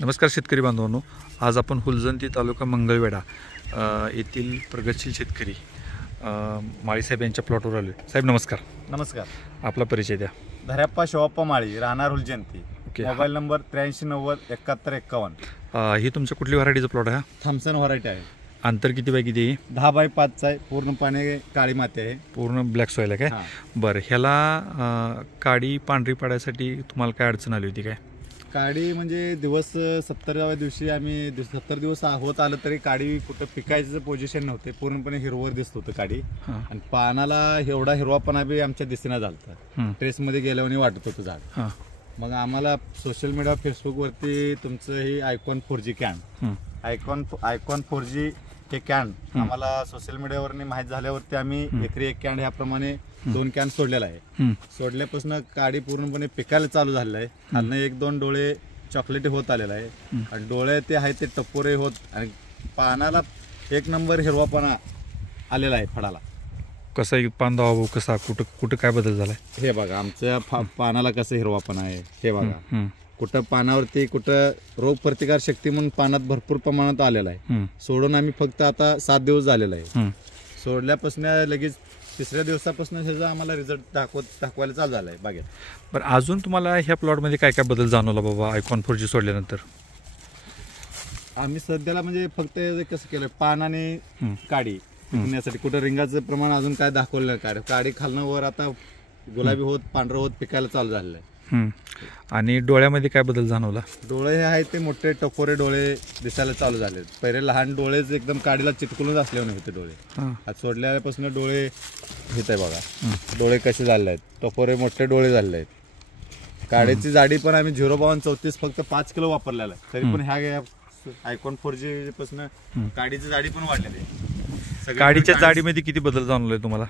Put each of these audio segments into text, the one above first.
नमस्कार शेतकरी बांधवांनो, आज आपण हुलजंती तालुका मंगळवेढा येथील प्रगतशील शेतकरी माळीसाहेब यांच्या प्लॉटवर आलो. साहेब नमस्कार. नमस्कार. आपला परिचय द्या. धर्याप्पा शिवाप्पा माळी, राहणार हुलजंती. ओके. Mobile number 83907151. ही तुमच्या कुठली व्हरायटीचा प्लॉट आहे? थॉम्सन व्हरायटी आहे. अंतर किती बाय किती आहे? 10x5 आहे. पूर्णपणे काळी माती आहे. पूर्ण ब्लॅक सॉईल आहे काय? बरं, ह्याला काडी पांढरी पाडायसाठी तुम्हाला काय अडचण आली होती काय? काडी म्हणजे दिवस 70व्या दिवशी आम्ही 70 दिवस होत आलं तरी काडी कुठं पिकायचं पोझिशन नव्हते. पूर्णपणे हिरवं दिसत होतं काडी. आणि पानाला एवढा हिरवापणा बी आमच्या दिसेना झालता. ट्रेसमध्ये गेल्यावर वाटत होतं झाड. मग आम्हाला सोशल मीडिया फेसबुकवरती तुमचं ही icon 4G can icon 4G हे कॅन आम्हाला सोशल मीडियावरती माहीत झाल्यावरती आम्ही एकरी एक कॅन ह्याप्रमाणे 2 कॅन सोडलेला आहे. सोडल्यापासून काडी पूर्णपणे पिकायला चालू झालेला आहे. खालनं 1-2 डोळे चॉकलेटी होत आलेला आहे. आणि डोळे ते आहे ते टपोरे होत आणि पानाला 1 नंबर हिरवापणा आलेला आहे. फळाला कसा पान दावा, कसा कुठं कुठं काय बदल झालाय हे बघा. आमच्या पानाला कसं हिरवापणा आहे हे बघा. कुठं पानावरती कुठं रोग प्रतिकार शक्ती म्हणून पानात भरपूर प्रमाणात आलेला आहे. सोडून आम्ही फक्त आता 7 दिवस झालेला आहे. सोडल्यापासून लगेच 3ऱ्या दिवसापासून ह्याचा आम्हाला रिझल्ट दाखवायला चालू झाला आहे बागेत. बरं, अजून तुम्हाला ह्या प्लॉटमध्ये काय काय बदल जाणवला बाबा आयकॉन 4G सोडल्यानंतर? आम्ही सध्याला म्हणजे फक्त कसं केलं, पान आणि काडी पिकण्यासाठी कुठं रिंगाचं प्रमाण अजून काय दाखवलं नाही. काडी खालनं वर आता गुलाबी होत पांढरं होत पिकायला चालू झालेलं आहे. आणि डोळ्यामध्ये काय बदल जाणवला? डोळे हे आहेत ते मोठे टपोरे डोळे दिसायला चालू झाले. पहिले लहान डोळेच एकदम काडीला चिटकूनच असल्याने होते डोळे. आज सोडल्यापासून डोळे येत आहे बघा. डोळे कसे झाले आहेत, टपोरे मोठे डोळे झाले आहेत. काडीची जाडी पण आम्ही 0.34 फक्त 5 किलो वापरलेला आहे. तरी पण ह्या आयकॉन 4G पासून काडीची जाडी पण वाढलेली आहे. काडीच्या जाडीमध्ये किती बदल जाणवलाय तुम्हाला?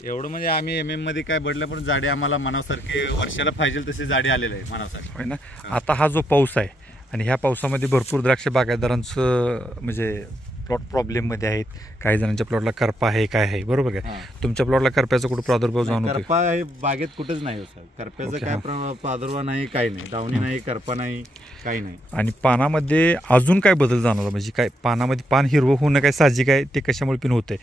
एवढं म्हणजे आम्ही MM मध्ये काय बदलं पण जाडी आम्हाला मनासारखी वर्षाला पाहिजे तशी जाडी आलेली आहे मनासारखी ना. आता हा जो पाऊस आहे आणि ह्या पावसामध्ये भरपूर द्राक्ष बागायतदारांचं म्हणजे प्लॉट प्रॉब्लेममध्ये आहेत. काही जणांच्या प्लॉटला करपा आहे, काय आहे, बरोबर काय? तुमच्या प्लॉटला करप्याचा कुठं प्रादुर्भाव जाणवतो? करपा हे बागेत कुठंच नाही होत. करप्याचा काय प्रादुर्भाव नाही, काही नाही. डावणी नाही, करपा नाही, काही नाही. आणि पानामध्ये अजून काय बदल जाणवला? म्हणजे काय पानामध्ये पान हिरवं होणं काय साहजिक आहे, ते कशामुळे पण होतंय,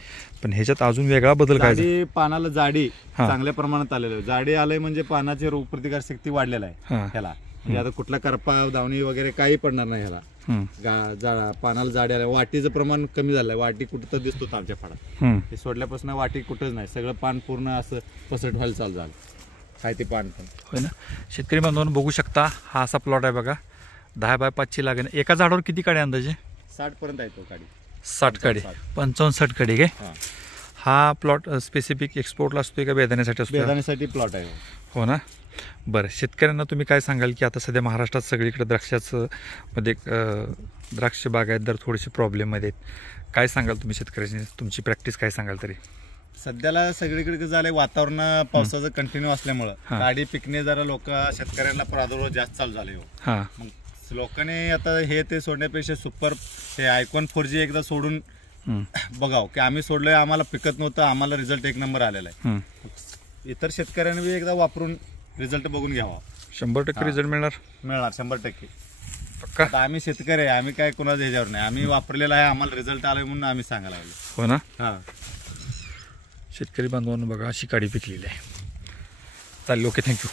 पण ह्याच्यात अजून वेगळा बदल काय? पानाला जाडी चांगल्या प्रमाणात आलेलं आहे. जाडी आलंय म्हणजे पानाची रोगप्रतिकार शक्ती वाढलेला आहे ह्याला. म्हणजे आता कुठला करपा दावणी वगैरे काही पडणार नाही ह्याला. पानाला जाडी आल्या. वाटीचं प्रमाण कमी झालंय. वाटी कुठं तर दिसतो आमच्या फळात. हे सोडल्यापासून वाटी कुठंच नाही. सगळं पान पूर्ण असं पसट व्हायला चालू झालं. काय ते पान पण होय ना. शेतकरी बांधवांनो बघू शकता, हा असा प्लॉट आहे बघा. 10x5 लागेल. एका झाडावर किती काडी अंदाजे? 60 पर्यंत आहे तो काडी. 60 काडी, 55-60 काडी काय? हा प्लॉट स्पेसिफिक एक्सपोर्टला असतोय का बेदाण्यासाठी असतो? बेदाण्यासाठी प्लॉट आहे. हो ना. बरं, शेतकऱ्यांना तुम्ही काय सांगाल की आता सध्या महाराष्ट्रात सगळीकडे द्राक्षाचं मध्ये द्राक्ष बागायतदार थोडेसे प्रॉब्लेममध्ये आहेत. काय सांगाल तुम्ही शेतकऱ्यांनी? तुमची प्रॅक्टिस काय सांगाल तरी? सध्याला सगळीकडे झालंय वातावरण पावसाचं कंटिन्यू असल्यामुळं काडी पिकणे जरा शेतकऱ्यांना प्रादुर्भाव जास्त चालू झाले. मग लोकांनी आता हे ते सोडण्यापेक्षा सुपर हे आयकॉन 4G एकदा सोडून बघाव की आम्ही सोडलोय, आम्हाला पिकत नव्हतं, आम्हाला रिझल्ट 1 नंबर आलेला आहे. इतर शेतकऱ्यांनी बी एकदा वापरून रिझल्ट बघून घ्यावा. 100% रिझल्ट मिळणार 100%. आता आम्ही शेतकरी आहे, आम्ही काय कोणाच्या ह्याच्यावर नाही. आम्ही वापरलेला आहे, आम्हाला रिझल्ट आलाय म्हणून आम्ही सांगायला लागलो. हो ना. शेतकरी बांधवांनो बघा, अशी काडी पिकलेली आहे. चालेल, ओके, थँक्यू.